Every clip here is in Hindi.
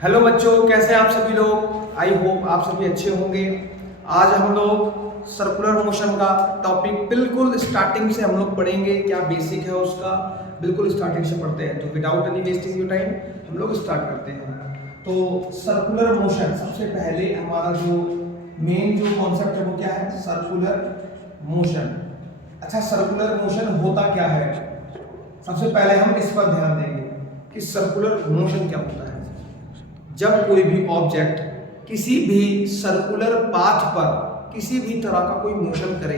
हेलो बच्चों, कैसे हैं आप सभी लोग। आई होप आप सभी अच्छे होंगे। आज हम लोग सर्कुलर मोशन का टॉपिक बिल्कुल स्टार्टिंग से हम लोग पढ़ेंगे। क्या बेसिक है उसका, बिल्कुल स्टार्टिंग से पढ़ते हैं। तो without any wasting your time हम लोग स्टार्ट करते हैं। तो सर्कुलर मोशन, सबसे पहले हमारा जो मेन जो कॉन्सेप्ट है वो क्या है, सर्कुलर मोशन। अच्छा, सर्कुलर मोशन होता क्या है, सबसे पहले हम इस पर ध्यान देंगे कि सर्कुलर मोशन क्या होता है। जब कोई भी ऑब्जेक्ट किसी भी सर्कुलर पाथ पर किसी भी तरह का कोई मोशन करे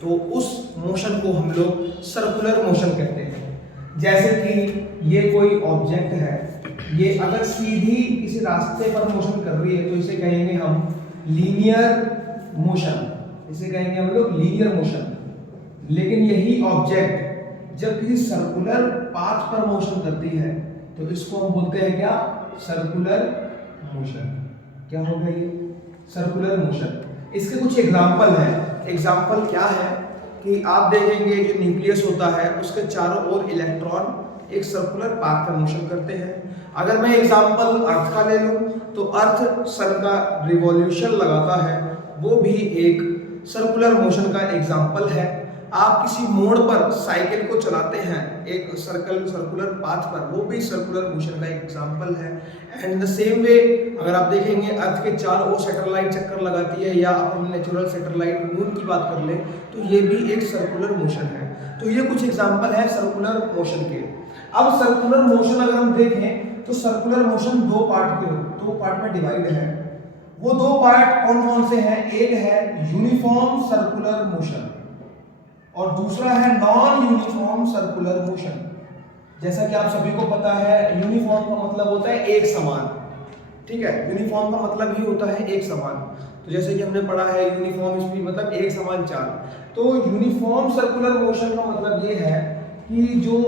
तो उस मोशन को हम लोग सर्कुलर मोशन कहते हैं। जैसे कि ये कोई ऑब्जेक्ट है, ये अगर सीधी किसी रास्ते पर मोशन कर रही है तो इसे कहेंगे हम लीनियर मोशन, इसे कहेंगे हम लोग लीनियर मोशन। लेकिन यही ऑब्जेक्ट जब किसी सर्कुलर पाथ पर मोशन करती है तो इसको हम बोलते हैं क्या, सर्कुलर मोशन। क्या होगा ये, सर्कुलर मोशन। इसके कुछ एग्जाम्पल हैं। एग्जाम्पल क्या है कि आप देखेंगे जो न्यूक्लियस होता है उसके चारों ओर इलेक्ट्रॉन एक सर्कुलर पाथ पर मोशन करते हैं। अगर मैं एग्जाम्पल अर्थ का ले लूं तो अर्थ सन का रिवॉल्यूशन लगाता है, वो भी एक सर्कुलर मोशन का एग्जाम्पल है। आप किसी मोड़ पर साइकिल को चलाते हैं एक सर्कुलर पाथ पर, वो भी सर्कुलर मोशन का एक एग्जांपल है। एंड द सेम वे अगर आप देखेंगे अर्थ के चारों ओर सैटेलाइट चक्कर लगाती है, या अपन नेचुरल सैटेलाइट मून की बात कर ले तो ये भी एक सर्कुलर मोशन है। तो ये कुछ एग्जांपल है सर्कुलर मोशन के। अब सर्कुलर मोशन अगर हम देखें तो सर्कुलर मोशन दो पार्ट में डिवाइड है। वो दो पार्ट कौन कौन से हैं, एक है यूनिफॉर्म सर्कुलर मोशन और दूसरा है नॉन यूनिफॉर्म सर्कुलर मोशन। जैसा कि आप सभी को पता है, यूनिफॉर्म का मतलब होता है एक समान, ठीक है। यूनिफॉर्म का मतलब ही होता है एक समान। तो जैसे कि हमने पढ़ा है यूनिफॉर्म स्पीड मतलब एक समान चाल। तो यूनिफॉर्म सर्कुलर मोशन का मतलब ये है कि जो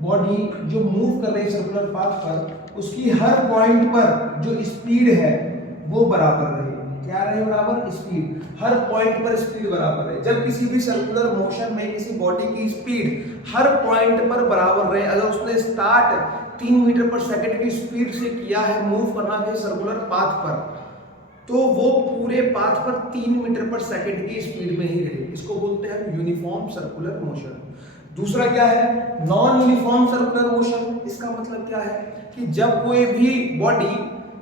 बॉडी जो मूव कर रही है सर्कुलर पाथ पर, उसकी हर पॉइंट पर जो स्पीड है वो बराबर रहे। क्या रहे, बराबर स्पीड। हर पॉइंट पर स्पीड बराबर है। जब किसी भी सर्कुलर मोशन में किसी बॉडी की स्पीड हर पॉइंट पर बराबर रहे, अगर उसने स्टार्ट 3 मीटर पर सेकंड की स्पीड से किया है मूव करना है सर्कुलर पाथ पर, तो वो पूरे पाथ पर 3 मीटर पर सेकंड की स्पीड में ही रहे। इसको बोलते हैं यूनिफॉर्म सर्कुलर मोशन। दूसरा क्या है, नॉन यूनिफॉर्म सर्कुलर मोशन। इसका मतलब क्या है कि जब कोई भी बॉडी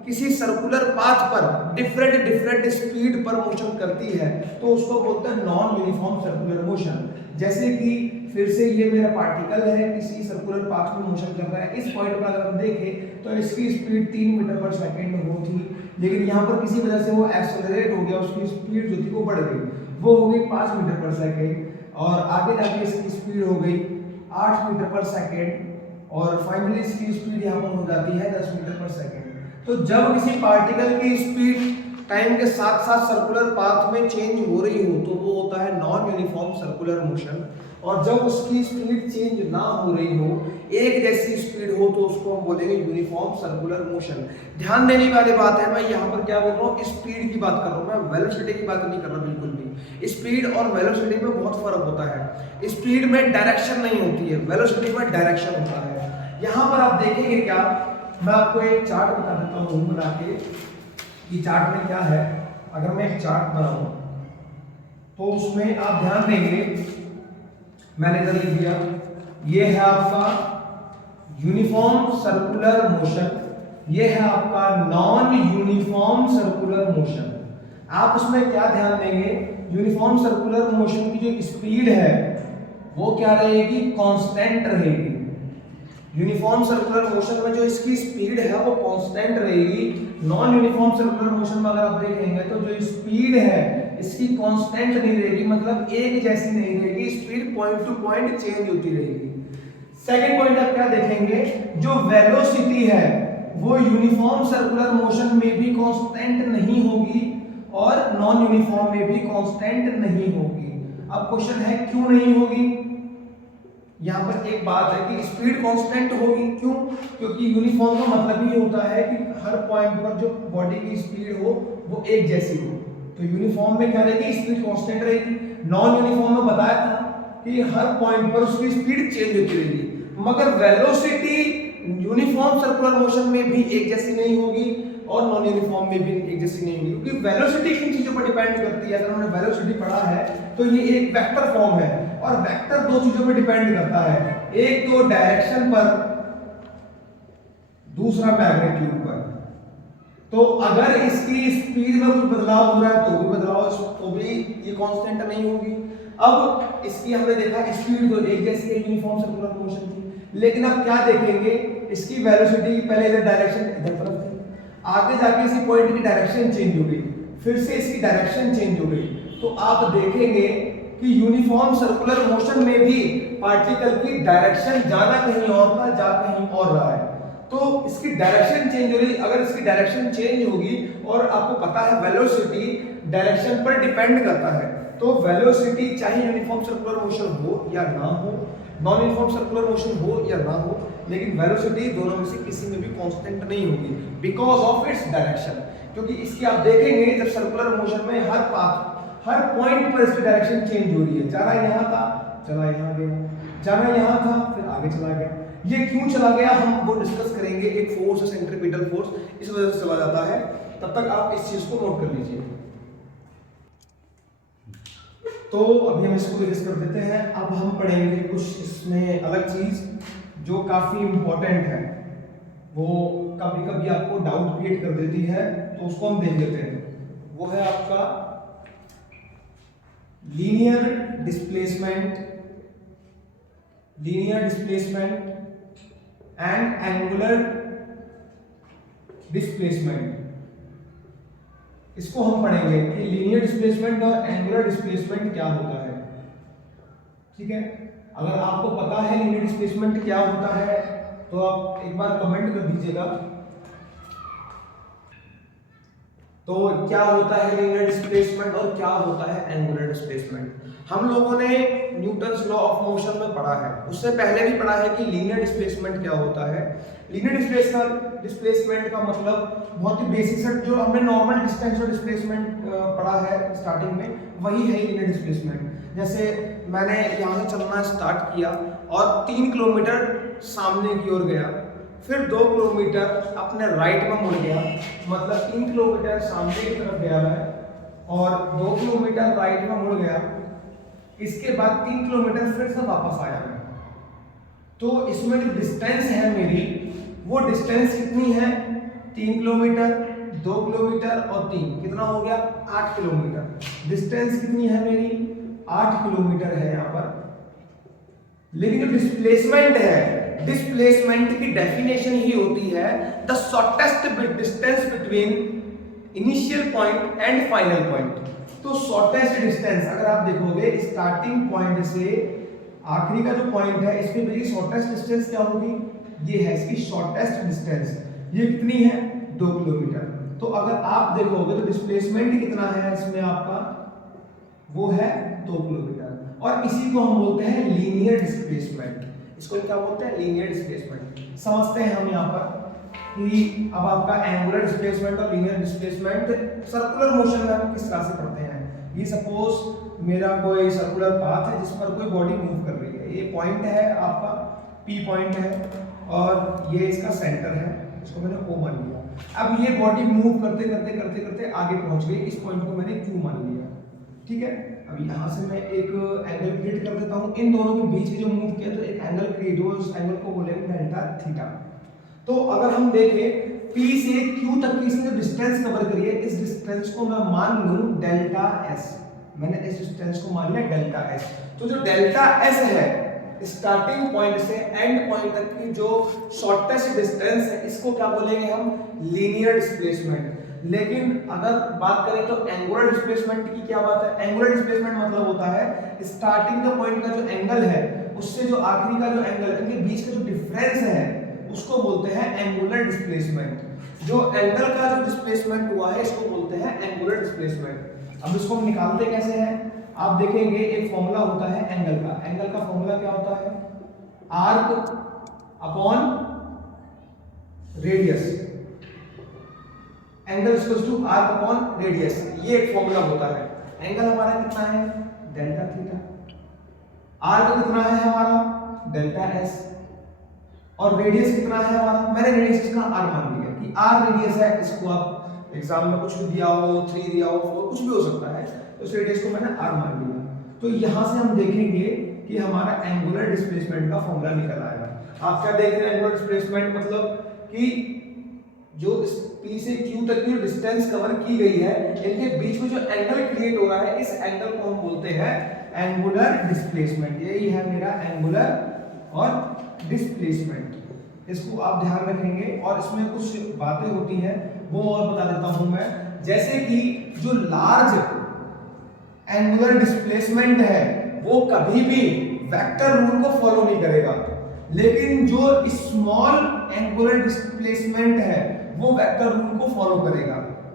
किसी सर्कुलर पाथ पर डिफरेंट स्पीड पर मोशन करती है तो उसको बोलते हैं नॉन यूनिफॉर्म सर्कुलर मोशन। जैसे कि फिर से ये मेरा पार्टिकल है, किसी सर्कुलर पाथ में मोशन कर रहा है। इस पॉइंट पर अगर हम देखें तो इसकी स्पीड 3 मीटर पर सेकंड में हो थी, लेकिन यहाँ पर किसी वजह से वो एक्सेलरेट हो गया, उसकी स्पीड जो थी वो बढ़ गई, वो हो गई 5 मीटर पर सेकंड, और आगे जाके इसकी स्पीड हो गई 8 मीटर पर सेकंड, और फाइनली इसकी स्पीड यहाँ पर हो जाती है 10 मीटर पर सेकंड। तो जब किसी पार्टिकल की स्पीड टाइम के साथ साथ सर्कुलर पाथ में चेंज हो रही हो तो वो होता है नॉन यूनिफॉर्म सर्कुलर मोशन। और जब उसकी स्पीड चेंज ना हो रही हो, एक जैसी स्पीड हो, तो उसको हम बोलेंगे यूनिफॉर्म सर्कुलर मोशन। ध्यान देने वाली बात है, मैं यहाँ पर क्या बोल रहा हूँ, स्पीड की बात कर रहा हूँ, मैं वेलोसिटी की बात नहीं कर रहा बिल्कुल भी। स्पीड और वेलोसिटी में बहुत फर्क होता है। स्पीड में डायरेक्शन नहीं होती है, वेलोसिटी में डायरेक्शन होता है। यहाँ पर आप देखेंगे क्या, मैं आपको एक चार्ट बता देता हूँ बना के कि चार्ट में क्या है। अगर मैं एक चार्ट बनाऊं तो उसमें आप ध्यान देंगे, मैंने इधर लिख दिया, ये है आपका यूनिफॉर्म सर्कुलर मोशन, ये है आपका नॉन यूनिफॉर्म सर्कुलर मोशन। आप उसमें क्या ध्यान देंगे, यूनिफॉर्म सर्कुलर मोशन की जो स्पीड है वो क्या रहेगी, कांस्टेंट रहेगी। यूनिफॉर्म सर्कुलर मोशन में जो इसकी स्पीड है वो कांस्टेंट रहेगी। नॉन यूनिफॉर्म सर्कुलर मोशन में अगर आप देखेंगे तो जो स्पीड है इसकी कांस्टेंट नहीं रहेगी, मतलब एक जैसी नहीं रहेगी, speed point two point change होती रहेगी। सेकंड पॉइंट आप क्या देखेंगे, जो वेलोसिटी है वो यूनिफॉर्म सर्कुलर मोशन में भी कांस्टेंट नहीं होगी और नॉन यूनिफॉर्म में भी कांस्टेंट नहीं होगी। अब क्वेश्चन है क्यों नहीं होगी। यहाँ पर एक बात है कि स्पीड कांस्टेंट होगी, क्यों, क्योंकि यूनिफॉर्म का मतलब ही होता है कि हर पॉइंट पर जो बॉडी की स्पीड हो वो एक जैसी हो। तो यूनिफॉर्म में क्या रहेगी, स्पीड कांस्टेंट रहेगी। नॉन यूनिफॉर्म में बताया था कि हर पॉइंट पर उसकी स्पीड चेंज होती रहेगी, मगर वेलोसिटी यूनिफॉर्म सर्कुलर मोशन में भी एक जैसी नहीं होगी और नॉन यूनिफॉर्म में भी एक जैसी नहीं होगी, क्योंकि वेलोसिटी किन चीजों पर डिपेंड करती है। अगर हमने वेलोसिटी पढ़ा है तो ये एक वेक्टर फॉर्म है और वेक्टर दो चीजों पर डिपेंड करता है, एक तो डायरेक्शन पर, दूसरा मैग्नीट्यूड पर। तो अगर इसकी स्पीड में कुछ बदलाव हो रहा है तो भी बदलाव, तो भी ये कांस्टेंट नहीं होगी। अब इसकी हमने देखा स्पीड तो एक जैसी है यूनिफॉर्म सर्कुलर मोशन की, लेकिन अब क्या देखेंगे, इसकी वेलोसिटी पहले इधर डायरेक्शन इधर तरफ थी, आगे जाके इसी पॉइंट की डायरेक्शन चेंज हो गई, फिर से इसकी डायरेक्शन चेंज हो गई। तो आप देखेंगे कि यूनिफॉर्म सर्कुलर मोशन में भी पार्टिकल की डायरेक्शन जाना कहीं और था, जा कहीं और रहा है। तो इसकी डायरेक्शन चेंज हो रही, अगर इसकी डायरेक्शन चेंज होगी, और आपको पता है वेलोसिटी डायरेक्शन पर डिपेंड करता है, तो वेलोसिटी चाहे यूनिफॉर्म सर्कुलर मोशन हो या ना हो, नॉन यूनिफॉर्म सर्कुलर मोशन हो या ना हो, लेकिन वेलोसिटी दोनों में से किसी में भी कांस्टेंट नहीं होगी बिकॉज ऑफ इट्स डायरेक्शन। क्योंकि इसकी आप देखेंगे जब सर्कुलर मोशन में हर पाथ, हर पॉइंट पर इसकी डायरेक्शन चेंज हो रही है, जाना यहाँ था चला यहाँ गया, जाना यहाँ था फिर आगे चला गया। ये क्यों चला गया हम वो डिस्कस करेंगे। एक फोर्स है सेंट्रीपिटल फोर्स, इस वजह से चला जाता है। तब तक आप इस चीज को नोट कर लीजिए। तो अभी हम इसको डिस्कस कर देते हैं। अब हम पढ़ेंगे कुछ इसमें अलग चीज जो काफी इंपॉर्टेंट है, वो कभी कभी आपको डाउट क्रिएट कर देती है, तो उसको हम देख लेते हैं। वो है आपका linear displacement and angular displacement. इसको हम पढ़ेंगे कि लीनियर डिस्प्लेसमेंट और एंगुलर डिस्प्लेसमेंट क्या होता है। ठीक है, अगर आपको पता है लीनियर डिस्प्लेसमेंट क्या होता है तो आप एक बार कमेंट कर दीजिएगा। तो क्या होता है लीनियर डिस्प्लेसमेंट और क्या होता है एंगुलर डिस्प्लेसमेंट। हम लोगों ने न्यूटन्स लॉ ऑफ मोशन में पढ़ा है, उससे पहले भी पढ़ा है कि लीनियर डिस्प्लेसमेंट क्या होता है। लीनियर डिस्प्लेसमेंट का मतलब बहुत ही बेसिक से जो हमने नॉर्मल डिस्टेंस और डिस्प्लेसमेंट पढ़ा है स्टार्टिंग में, वही है लीनियर डिस्प्लेसमेंट। जैसे मैंने यहाँ से चलना स्टार्ट किया और 3 किलोमीटर सामने की ओर गया, फिर 2 किलोमीटर अपने राइट में मुड़ गया, मतलब 3 किलोमीटर सामने की तरफ गया है और 2 किलोमीटर राइट में मुड़ गया, इसके बाद 3 किलोमीटर फिर से वापस आया मैं। तो इसमें जो डिस्टेंस है मेरी, वो डिस्टेंस कितनी है, 3 किलोमीटर, 2 किलोमीटर और 3, कितना हो गया 8 किलोमीटर। डिस्टेंस कितनी है मेरी, 8 किलोमीटर है यहाँ पर। लेकिन जो डिस्प्लेसमेंट है, डिस्प्लेसमेंट की डेफिनेशन ही होती है the shortest distance between initial point and final point. तो शॉर्टेस्ट डिस्टेंस अगर आप देखोगे स्टार्टिंग पॉइंट से आखिरी का जो पॉइंट है, इसके मेरी शॉर्टेस्ट डिस्टेंस क्या होगी, ये है इसकी शॉर्टेस्ट डिस्टेंस। ये कितनी है, 2 किलोमीटर। तो अगर आप देखोगे तो डिस्प्लेसमेंट कितना है इसमें आपका, वो है 2 किलोमीटर। और इसी को हम बोलते हैं लीनियर डिस्प्लेसमेंट। इसको क्या बोलते हैं, लीनियर डिस्प्लेसमेंट। समझते हैं हम यहाँ पर कि अब आपका एंगुलर डिस्प्लेसमेंट और लीनियर डिस्प्लेसमेंट सर्कुलर मोशन में हम किस तरह से पढ़ते हैं। ये सपोज मेरा कोई सर्कुलर पाथ है जिस पर कोई बॉडी मूव कर रही है, ये पॉइंट है आपका पी पॉइंट है और ये इसका सेंटर है, इसको मैंने ओ मान लिया। अब ये बॉडी मूव करते करते करते करते आगे पहुंच गई, इस पॉइंट को मैंने क्यू मान लिया। ठीक है, अब यहाँ से मैं एक एंगल क्रिएट कर देता हूँ, इन दोनों के बीच में जो मूव किया तो एक एंगल क्रिएट हुआ, उस एंगल को बोलेंगे डेल्टा थीटा। तो अगर हम देखें P से Q तक की इसने डिस्टेंस कवर करी है, इस डिस्टेंस को मैं मान लूं डेल्टा S। मैंने इस डिस्टेंस को मान लिया डेल्टा S। तो जो डेल्टा S है, स्टार्टिंग पॉइंट से एंड पॉइंट तक की जो शॉर्टेस्ट डिस्टेंस है, इसको क्या बोलेंगे हम, लीनियर डिस्प्लेसमेंट। लेकिन अगर बात करें तो एंगुलर डिस्प्लेसमेंट की क्या बात है। एंगुलर डिस्प्लेसमेंट मतलब होता है स्टार्टिंग का पॉइंट का जो एंगल है उससे जो आखिरी का जो एंगल है, इनके बीच का जो डिफरेंस है उसको बोलते हैं एंगुलर डिस्प्लेसमेंट। जो एंगल का जो डिस्प्लेसमेंट हुआ है इसको बोलते हैं एंगुलर डिस्प्लेसमेंट। अब इसको हम निकालते कैसे हैं, आप देखेंगे एक फॉर्मूला होता है एंगल का। एंगल का फॉर्मूला क्या होता है, arc upon radius. Angle equals to arc upon radius, ये एक फॉर्मूला होता है। एंगल हमारा कितना है, डेल्टा थीटा। आर्क कितना है हमारा, डेल्टा एस। और रेडियस कितना है हमारा, मैंने रेडियस इसका r मान लिया कि r रेडियस है। इसको आप एग्जाम में कुछ भी दिया हो, 3 दिया हो, 4 कुछ भी हो सकता है, तो इस रेडियस को मैंने r मान लिया। तो यहाँ से हम देखेंगे कि हमारा एंगुलर डिस्प्लेसमेंट का फॉर्मूला निकल आएगा। आप क्या देख रहे हैं, एंगुलर डिस्प्लेसमेंट मतलब कि जो इस P से Q तक की डिस्टेंस कवर की गई है, इनके बीच में जो एंगल क्रिएट हो रहा है, इस एंगल को हम बोलते हैं एंगुलर डिस्प्लेसमेंट। यही है मेरा एंगुलर और डिस्प्लेसमेंट। इसको आप ध्यान रखेंगे और इसमें कुछ बातें होती हैं वो और बता देता हूं मैं। जैसे कि जो लार्ज एंगुलर डिस्प्लेसमेंट है वो कभी भी वेक्टर रूल को फॉलो नहीं करेगा, लेकिन जो स्मॉल एंगुलर डिस्प्लेसमेंट है वो वेक्टर रूल को फॉलो करेगा।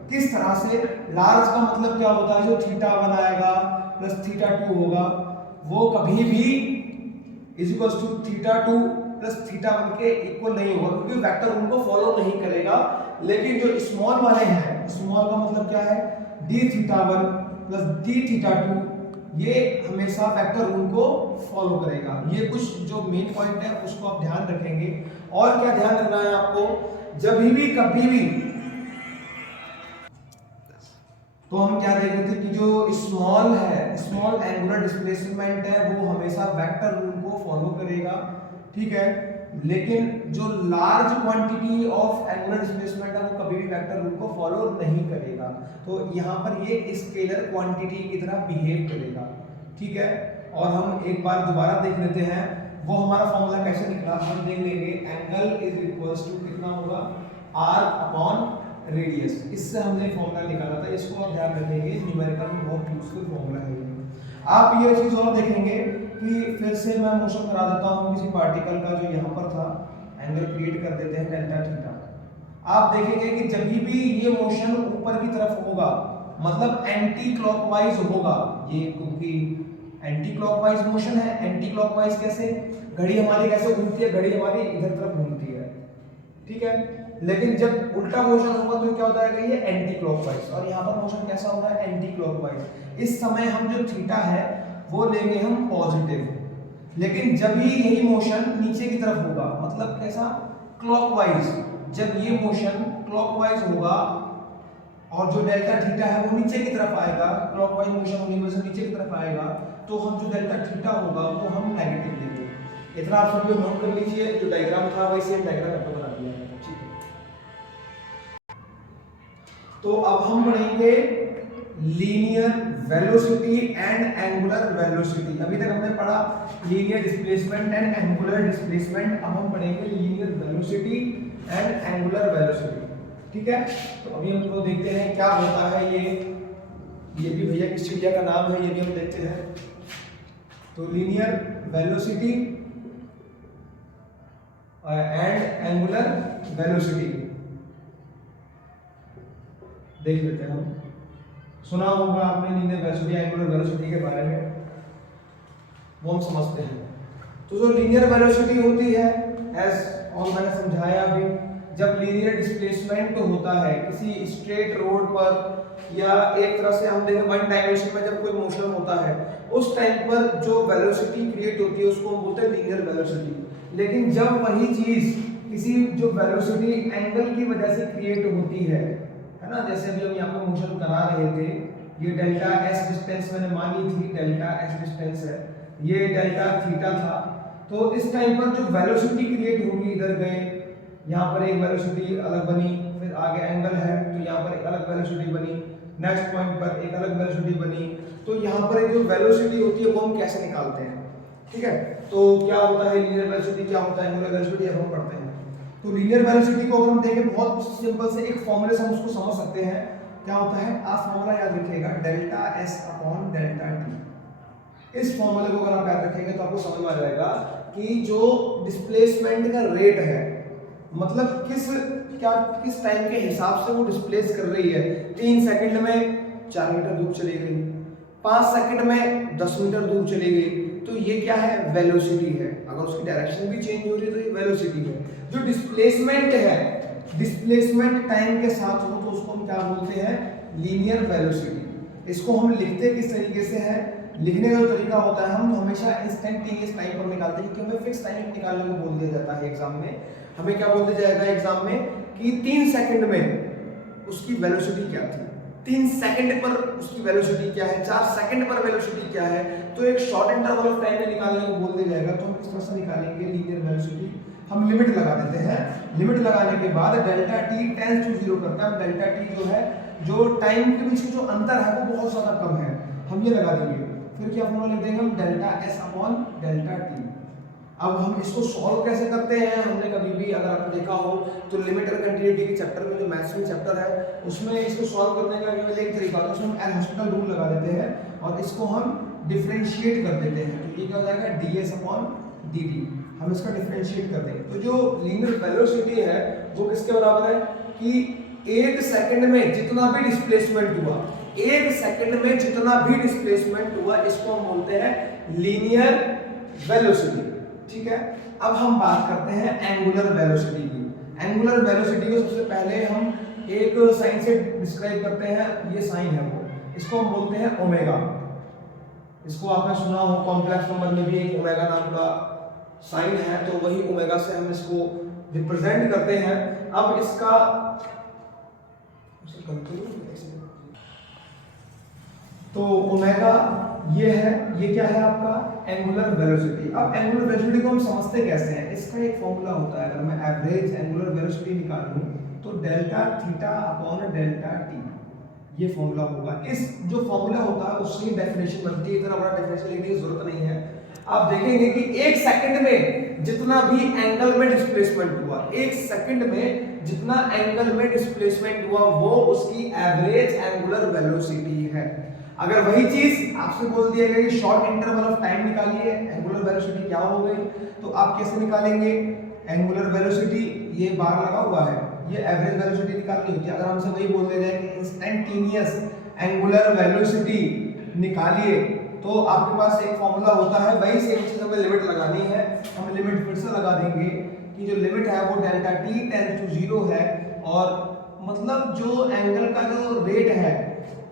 किस तरह से, लार्ज का मतलब क्या होता है, जो θ1 आएगा प्लस θ2 होगा, वो कभी भी इज इक्वल टू θ2 प्लस θ1 के इक्वल नहीं होगा, क्योंकि वेक्टर रूल को फॉलो नहीं करेगा। लेकिन जो स्मॉल वाले हैं, स्मॉल का मतलब क्या है, dθ1 प्लस dθ2, ये हमेशा वेक्टर रूल को फॉलो करेगा। ये कुछ जो मेन पॉइंट है उसको आप ध्यान रखेंगे। और क्या ध्यान रखना है आपको, जब भी कभी भी, तो हम क्या देख रहे थे कि जो स्मॉल है, स्मॉल एंगुलर डिस्प्लेसमेंट है, वो हमेशा वेक्टर रूल को फॉलो करेगा, ठीक है। लेकिन जो large quantity of angular displacement है वो कभी भी वेक्टर रूल को फॉलो नहीं करेगा। तो यहाँ पर ये स्केलर क्वांटिटी की तरह बिहेव करेगा, ठीक है। और हम एक बार दोबारा देख लेते हैं वो हमारा फॉर्मूला कैसे निकला, हम देख लेंगे। एंगल इज इक्वल्स टू कितना होगा, r अपॉन रेडियस। इससे हमने फॉर्मूला निकाला था, इसको आप ध्यान रखेंगे, न्यूमेरिकल में बहुत यूजफुल फॉर्मूला है। आप ये चीज और देखेंगे कि फिर से मैं मोशन करा देता हूँ किसी पार्टिकल का जो यहाँ पर था, एंगल क्रिएट कर देते हैं डेल्टा थीटा। आप देखेंगे कि जब भी ये मोशन ऊपर की तरफ होगा, मतलब एंटी क्लॉकवाइज होगा, ये क्योंकि एंटी क्लॉकवाइज मोशन है। एंटी क्लॉकवाइज कैसे, घड़ी हमारी कैसे घूमती है, घड़ी हमारी इधर तरफ घूमती है, ठीक है। लेकिन जब उल्टा मोशन होगा तो क्या हो जाएगा, ये एंटी क्लॉकवाइज। और यहाँ पर मोशन कैसा होगा, एंटी क्लॉकवाइज। इस समय हम जो थीटा है वो लेंगे हम पॉजिटिव। लेकिन जब ही यही मोशन नीचे की तरफ होगा, मतलब कैसा, क्लॉकवाइज, जब ये मोशन क्लॉकवाइज होगा और जो डेल्टा थीटा है वो नीचे की तरफ आएगा, क्लॉकवाइज मोशन होने की वजह से नीचे की तरफ आएगा, तो हम जो डेल्टा थीटा होगा वो हम नेगेटिव लेंगे। इतना आप सब लोग नोट कर लीजिए, जो डायग्राम था वैसे हम डायग्राम आपको बना दिया है, ठीक है। तो अब हम पढ़ेंगे linear velocity and angular velocity. अभी तक हमने पढ़ा linear displacement and angular displacement, अब हम पढ़ेंगे linear velocity and angular velocity, ठीक है। तो अभी हम लोग देखते हैं क्या होता है ये भी भैया किस चिड़िया का नाम है, ये भी हम देखते हैं। तो linear velocity and angular velocity देख लेते हैं हम। सुना होगा आपने लीनियर वेलोसिटी एंगुलर वेलोसिटी के बारे में, वो हम समझते हैं। तो जो लीनियर वेलोसिटी होती है, एज और मैंने समझाया अभी, जब लीनियर डिस्प्लेसमेंट होता है किसी स्ट्रेट रोड पर, या एक तरह से हम देखें वन डायमेंशन में जब कोई मोशन होता है, उस टाइम पर जो वेलोसिटी क्रिएट होती है उसको हम बोलते हैं लीनियर वेलोसिटी। लेकिन जब वही चीज किसी जो वेलोसिटी एंगल की वजह से क्रिएट होती है ना, जैसे अभी हम यहाँ पे मोशन करा रहे थे, ये डेल्टा एस डिस्टेंस मैंने मानी थी, डेल्टा एस डिस्टेंस है, ये डेल्टा थीटा था। तो इस टाइम पर जो वेलोसिटी क्रिएट होगी, इधर गए, यहाँ पर एक वेलोसिटी अलग बनी, फिर आगे एंगल है तो यहाँ पर एक अलग वेलोसिटी बनी, नेक्स्ट पॉइंट पर एक अलग वेलोसिटी बनी। तो यहाँ पर जो वेलोसिटी होती है वो हम कैसे निकालते हैं, ठीक है। तो क्या होता है लीनियर वेलोसिटी, क्या होता है एंगुलर वेलोसिटी, अब हम पढ़ते हैं। तो लीनियर वेलोसिटी को अगर हम देखें बहुत सिंपल से एक फॉर्मूले से हम उसको समझ सकते हैं। क्या होता है, आप फॉर्मूला याद रखिएगा, delta S upon delta T. इस फॉर्मूले को अगर आप याद रखेंगे तो आपको समझ में आ जाएगा कि जो डिस्प्लेसमेंट का रेट है, मतलब किस टाइम के हिसाब से वो डिस्प्लेस कर रही है। 3 सेकंड में 4 मीटर दूर चली गई, 5 सेकंड में 10 मीटर दूर चली गई, तो ये क्या है, वेलोसिटी है। अगर उसकी डायरेक्शन भी चेंज हो रही है तो ये वेलोसिटी है। जो डिस्प्लेसमेंट है, डिस्प्लेसमेंट टाइम के साथ हो तो उसको हम क्या बोलते हैं, लीनियर वेलोसिटी। इसको हम लिखते किस तरीके से है, लिखने का जो तरीका होता है, हम हमेशा इंस्टेंटेनियस टाइम पर निकालते हैं, क्योंकि हमें फिक्स टाइम निकालने को बोल दिया जाता है एग्जाम में। हमें क्या बोल दिया जाएगा एग्जाम में कि 3 सेकंड में उसकी वेलोसिटी क्या थी, 3 सेकंड पर उसकी वेलोसिटी क्या है, 4 सेकंड पर वेलोसिटी क्या है। तो एक शॉर्ट इंटरवल ऑफ टाइम में निकालने को बोल दिया जाएगा। तो हम किस तरह से निकालेंगे लीनियर वेलोसिटी, हम लिमिट लगा देते हैं। लिमिट लगाने के बाद डेल्टा टी टेंड्स टू 0 करता है। डेल्टा टी जो है, जो टाइम के बीच जो अंतर है वो बहुत ज्यादा कम है, हम ये लगा देंगे। फिर क्या फॉर्मूला लिख देंगे हम, delta S upon delta T. अब हम इसको सॉल्व कैसे करते हैं, हमने कभी भी अगर आपने देखा हो तो लिमिट और कंटिन्यूटी के चैप्टर में, जो मैथ्स में चैप्टर है उसमें इसको सॉल्व करने का केवल एक तरीका होता है, उसमें हम एल हॉस्पिटल रूल लगा देते हैं और इसको हम डिफरेंशिएट कर देते हैं। तो ये क्या हो जाएगा, D S upon D T. हम इसका डिफरेंशिएट कर देंगे। तो जो लीनियर वेलोसिटी है वो किसके बराबर है कि 1 सेकंड में जितना भी डिस्प्लेसमेंट हुआ, 1 सेकंड में जितना भी डिस्प्लेसमेंट हुआ, इसको हम बोलते हैं लीनियर वेलोसिटी। ठीक है, अब हम बात करते हैं एंगुलर वेलोसिटी की। एंगुलर वेलोसिटी को सबसे पहले हम एक साइन से डिस्क्राइब करते हैं। ये साइन है वो, इसको हम बोलते हैं ओमेगा। इसको आपने सुना हो, कॉम्प्लेक्स नंबर में भी एक ओमेगा नाम का साइन है, तो वही ओमेगा से हम इसको रिप्रेजेंट करते हैं। अब इसका तो ओमेगा ये है, ये क्या है आपका एंगुलर वेलोसिटी। अब एंगुलर वेलोसिटी को हम समझते कैसे हैं, इसका एक फॉर्मूला होता है। अगर मैं एवरेज एंगुलर वेलोसिटी निकालूं तो delta theta upon delta T, ये फॉर्मूला होगा। इस जो फॉर्मूला होता है उससे डेफिनेशन बनती है, इतना बड़ा डेफिनेशन लिखने की जरूरत नहीं है। आप देखेंगे कि 1 सेकंड में जितना भी एंगल में डिस्प्लेसमेंट हुआ, 1 सेकंड में जितना एंगल में डिस्प्लेसमेंट हुआ, वो उसकी एवरेज एंगुलर वेलोसिटी है। अगर वही चीज आपसे बोल दिया गया कि शॉर्ट इंटरवल ऑफ टाइम निकालिए, एंगुलर वेलोसिटी क्या हो गई, तो आप कैसे निकालेंगे एंगुलर वेलोसिटी, ये बार लगा हुआ है, ये एवरेज वेलोसिटी निकालनी होती है। अगर हमसे वही बोल दिया जाए कि इंस्टेंटेनियस एंगुलर वेलोसिटी निकालिए, तो आपके पास एक फॉर्मूला होता है, वही सेम चीज हमें लिमिट लगानी है। हम लिमिट फिर से लगा देंगे कि जो लिमिट है वो डेल्टा टी टेंड्स टू 0 है, और मतलब जो एंगल का जो रेट है,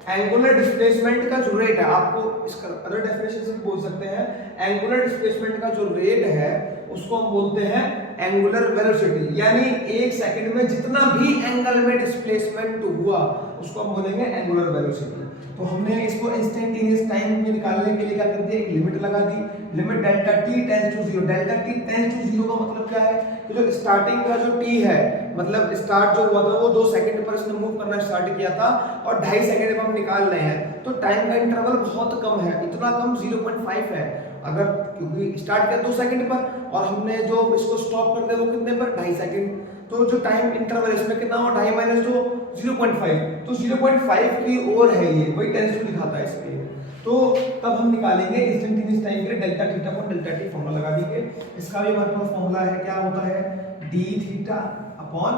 एंगुलर डिस्प्लेसमेंट का जो रेट है, आपको इसका अदर डेफिनेशन से बोल सकते हैं, एंगुलर डिस्प्लेसमेंट का जो रेट है उसको हम बोलते हैं एंगुलर वेलोसिटी। यानी 1 सेकंड में जितना भी एंगल में डिस्प्लेसमेंट हुआ उसको हम बोलेंगे एंगुलर वेलोसिटी। तो हमने इसको इंस्टेंटेनियस टाइम में निकालने के लिए क्या कर दिया, एक लिमिट लगा दी। Limit delta T tends to 0। Delta T tends to 0 का मतलब क्या है कि जो स्टार्टिंग का जो टी है, मतलब स्टार्ट जो हुआ था वो 2 सेकंड पर इसने मूव करना स्टार्ट किया था और 2.5 सेकंड में हम निकाल रहे हैं, तो टाइम का इंटरवल बहुत कम है, इतना कम 0.5 है। अगर क्योंकि स्टार्ट किया 2 सेकंड पर और हमने जो इसको स्टॉप कर दिया वो कितने पर, 2.5 सेकंड। तो जो टाइम इंटरवल इसमें कितना हुआ, 2.5 माइनस 2 0.5, तो 0.5 की ओर है, ये वही टेंस टू दिखाता है इसलिए। तो तब हम निकालेंगे इंस्टेंटेनियस टाइम के लिए डेल्टा थीटा पर डेल्टा टी फॉर्मूला लगा देंगे। इसका भी हमारे पास फॉर्मूला है, क्या होता है, D theta upon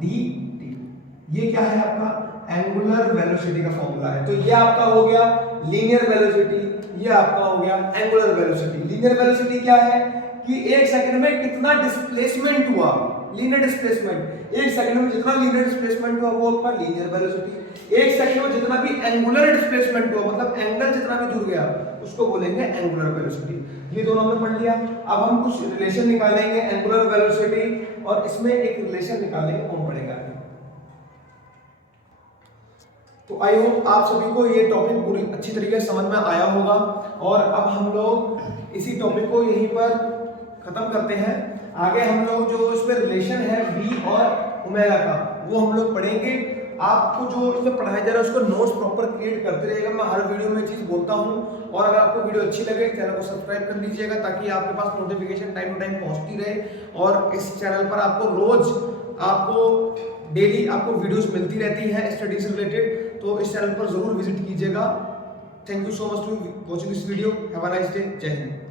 D T. ये क्या है आपका एंगुलर वेलोसिटी का फॉर्मूला है। तो ये आपका हो गया लीनियर वेलोसिटी, ये आपका हो गया एंगुलर वेलोसिटी। लीनियर वेलोसिटी क्या है कि 1 सेकंड में कितना डिस्प्लेसमेंट हुआ, लीनियर डिस्प्लेसमेंट, 1 सेकंड में जितना लीनियर डिस्प्लेसमेंट हुआ वो आपका लीनियर वेलोसिटी। 1 सेकंड में जितना भी एंगुलर डिस्प्लेसमेंट हुआ, मतलब एंगल जितना भी दूर गया, उसको बोलेंगे एंगुलर वेलोसिटी। ये दोनों हमने पढ़ लिया। अब हम कुछ रिलेशन निकालेंगे एंगुलर वेलोसिटी और इसमें एक रिलेशन निकालेंगे, कौन पड़ेगा। तो आई होप आप सभी को ये टॉपिक पूरी अच्छी तरीके से समझ में आया होगा, और अब हम लोग इसी टॉपिक को यहीं पर खत्म करते हैं। आगे हम लोग जो इसमें रिलेशन है V और ओमेगा का, वो हम लोग पढ़ेंगे। आपको जो इसमें पढ़ाया जा रहा है उसको नोट्स प्रॉपर क्रिएट करते रहिएगा। मैं हर वीडियो में चीज बोलता हूँ, और अगर आपको वीडियो अच्छी लगे चैनल को सब्सक्राइब कर लीजिएगा ताकि आपके पास नोटिफिकेशन टाइम टू टाइम पहुंचती रहे, और इस चैनल पर आपको रोज डेली आपको वीडियोस मिलती रहती है स्टडी से रिलेटेड। तो इस चैनल पर जरूर विजिट कीजिएगा। Thank you so much for watching this video. Have a nice day. जय हिंद।